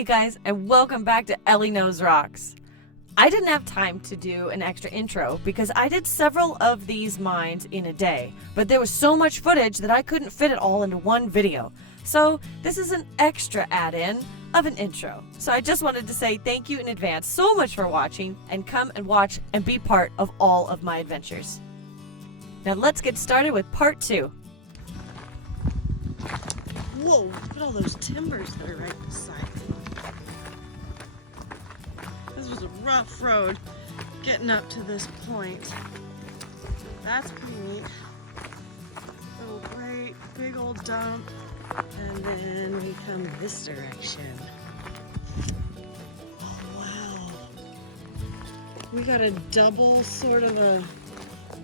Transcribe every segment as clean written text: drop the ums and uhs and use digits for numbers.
Hey guys, and welcome back to Ellie Knows Rocks. I didn't have time to do an extra intro because I did several of these mines in a day, but there was so much footage that I couldn't fit it all into one video. So this is an extra add-in of an intro. So I just wanted to say thank you in advance so much for watching, and come and watch and be part of all of my adventures. Now let's get started with part 2. Whoa, look at all those timbers that are right beside me. This was a rough road getting up to this point. That's pretty neat. Oh, great, big old dump. And then we come this direction. Oh, wow. We got a double sort of a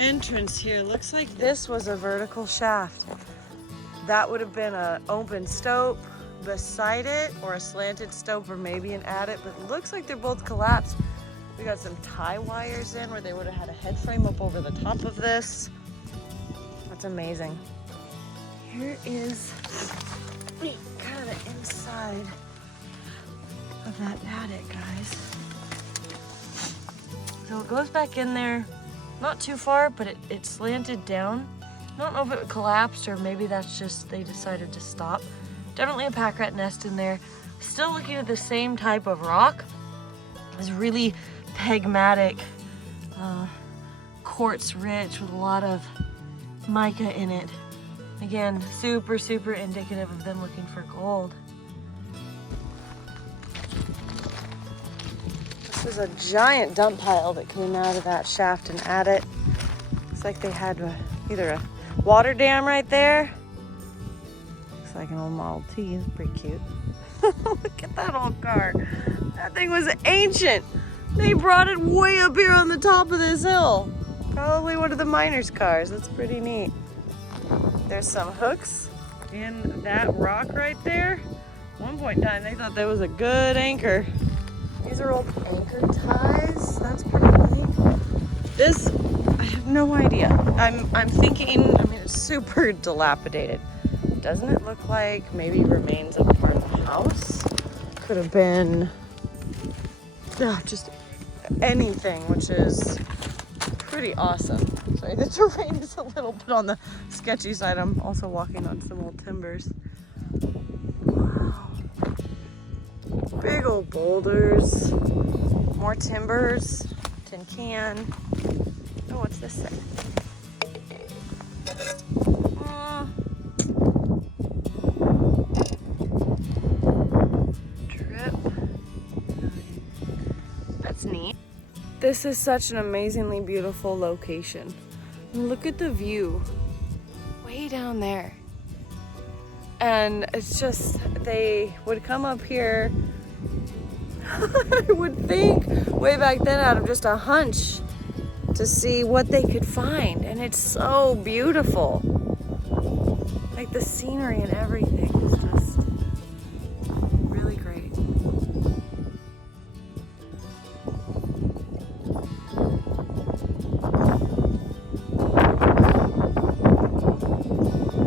entrance here. Looks like this was a vertical shaft. That would have been an open stope beside it, or a slanted stope, or maybe an adit, but it looks like they're both collapsed. We got some tie wires in where they would have had a head frame up over the top of this. That's amazing. Here is kind of the inside of that attic, guys. So it goes back in there, not too far, but it slanted down. I don't know if it collapsed or maybe that's just they decided to stop. Definitely a pack rat nest in there. Still looking at the same type of rock. It's really pegmatic, quartz rich with a lot of mica in it. Again, super, super indicative of them looking for gold. This is a giant dump pile that came out of that shaft and adit. Looks like they had either a water dam right there. Looks like an old Model T. It's pretty cute. Look at that old car. That thing was ancient. They brought it way up here on the top of this hill. Probably one of the miners' cars. That's pretty neat. There's some hooks in that rock right there. At one point in time, they thought that was a good anchor. These are old anchor ties. That's pretty neat. This, I have no idea. I'm thinking, I mean, it's super dilapidated. Doesn't it look like maybe remains of part of the house? Could have been just anything, which is pretty awesome. Sorry, the terrain is a little bit on the sketchy side. I'm also walking on some old timbers. Wow. Big old boulders. More timbers. Tin can. Oh, what's this thing? Drip. That's neat. This is such an amazingly beautiful location. And look at the view way down there. And it's just, they would come up here, I would think, way back then out of just a hunch to see what they could find. And it's so beautiful. Like the scenery and everything is just really great.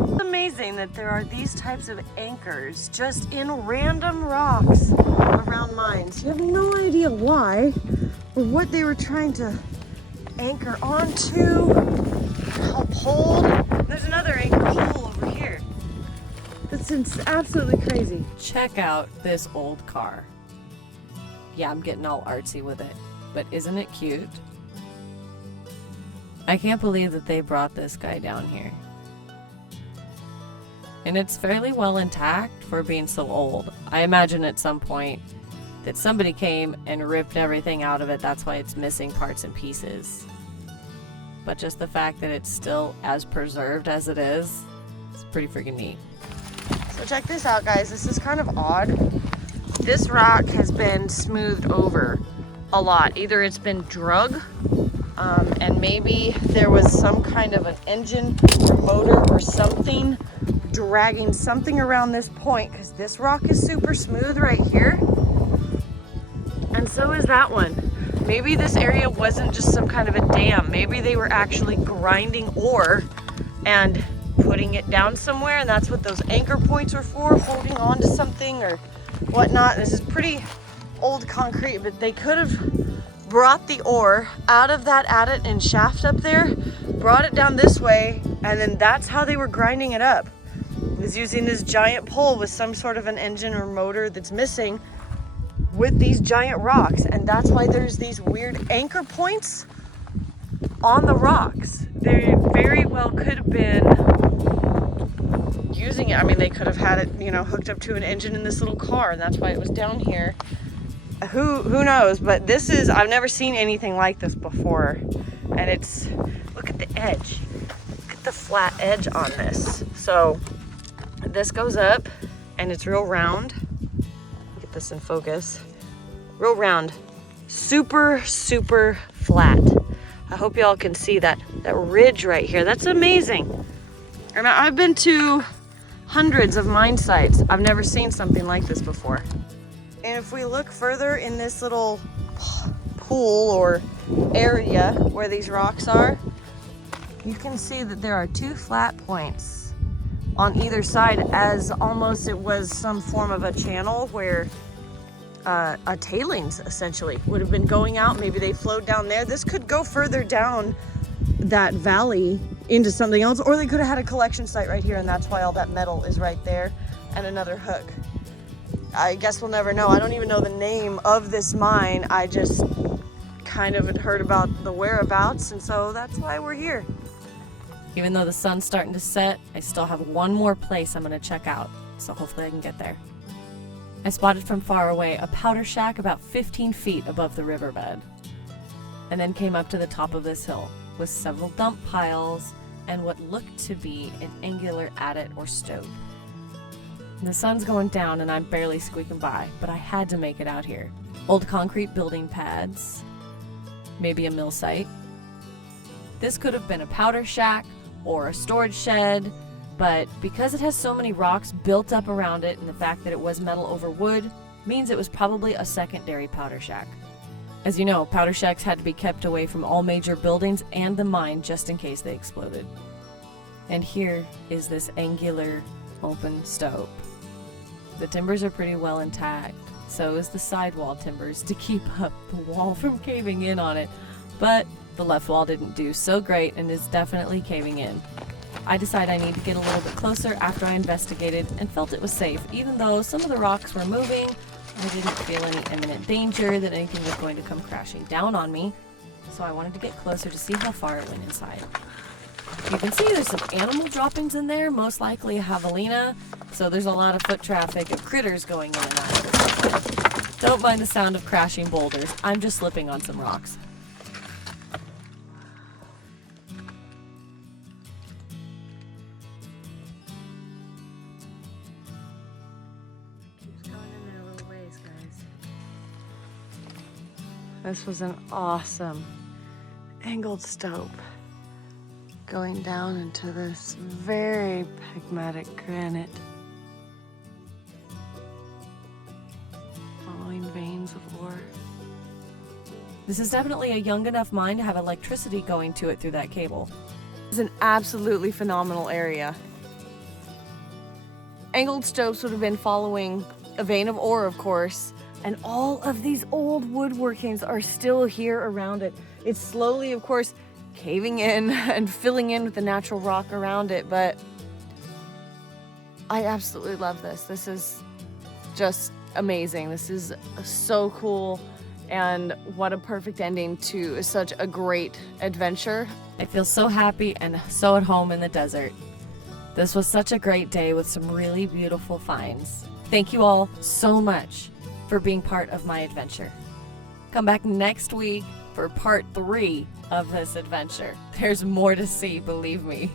It's amazing that there are these types of anchors just in random rocks around mines. You have no idea why or what they were trying to anchor onto, help hold. There's another anchor hole over here. That's absolutely crazy. Check out this old car. Yeah, I'm getting all artsy with it, but isn't it cute? I can't believe that they brought this guy down here. And it's fairly well intact for being so old. I imagine at some point that somebody came and ripped everything out of it. That's why it's missing parts and pieces. But just the fact that it's still as preserved as it is, it's pretty freaking neat. So check this out, guys. This is kind of odd. This rock has been smoothed over a lot. Either it's been drug, and maybe there was some kind of an engine or motor or something dragging something around this point, because this rock is super smooth right here. And so is that one. Maybe this area wasn't just some kind of a dam. Maybe they were actually grinding ore and putting it down somewhere, and that's what those anchor points are for, holding on to something, or whatnot. This is pretty old concrete, but they could have brought the ore out of that adit and shaft up there, brought it down this way, and then that's how they were grinding it up. Is using this giant pole with some sort of an engine or motor that's missing with these giant rocks, and that's why there's these weird anchor points on the rocks. They very well could have been using it. I mean, they could have had it, you know, hooked up to an engine in this little car, and that's why it was down here. Who knows? But this is, I've never seen anything like this before. And it's, look at the edge. Look at the flat edge on this. So this goes up and it's real round. Get this in focus. Real round. Super, super flat. I hope y'all can see that ridge right here. That's amazing. And I've been to hundreds of mine sites. I've never seen something like this before. And if we look further in this little pool or area where these rocks are, you can see that there are two flat points on either side, as almost it was some form of a channel where a tailings essentially would have been going out. Maybe they flowed down there. This could go further down that valley into something else, or they could have had a collection site right here, and that's why all that metal is right there, and another hook. I guess we'll never know. I don't even know the name of this mine. I just kind of had heard about the whereabouts, and so that's why we're here. Even though the sun's starting to set, I still have one more place I'm going to check out, so hopefully I can get there. I spotted from far away a powder shack about 15 feet above the riverbed, and then came up to the top of this hill with several dump piles and what looked to be an angular adit or stope. The sun's going down and I'm barely squeaking by, but I had to make it out here. Old concrete building pads, maybe a mill site. This could have been a powder shack or a storage shed, but because it has so many rocks built up around it and the fact that it was metal over wood, means it was probably a secondary powder shack. As you know, powder shacks had to be kept away from all major buildings and the mine just in case they exploded. And here is this angular open stope. The timbers are pretty well intact, so is the sidewall timbers to keep up the wall from caving in on it, but the left wall didn't do so great and is definitely caving in. I decided I need to get a little bit closer after I investigated and felt it was safe. Even though some of the rocks were moving, I didn't feel any imminent danger that anything was going to come crashing down on me, so I wanted to get closer to see how far it went inside. You can see there's some animal droppings in there, most likely a javelina, so there's a lot of foot traffic of critters going in and out. Don't mind the sound of crashing boulders, I'm just slipping on some rocks. Keeps going in there a little ways, guys. This was an awesome angled stope going down into this very pegmatic granite, following veins of ore. This is definitely a young enough mine to have electricity going to it through that cable. It's an absolutely phenomenal area. Angled stopes would have been following a vein of ore, of course, and all of these old woodworkings are still here around it. It's slowly, of course, caving in and filling in with the natural rock around it, but I absolutely love this. This is just amazing. This is so cool, and what a perfect ending to such a great adventure. I feel so happy and so at home in the desert. This was such a great day with some really beautiful finds. Thank you all so much for being part of my adventure. Come back next week for part 3 of this adventure. There's more to see, believe me.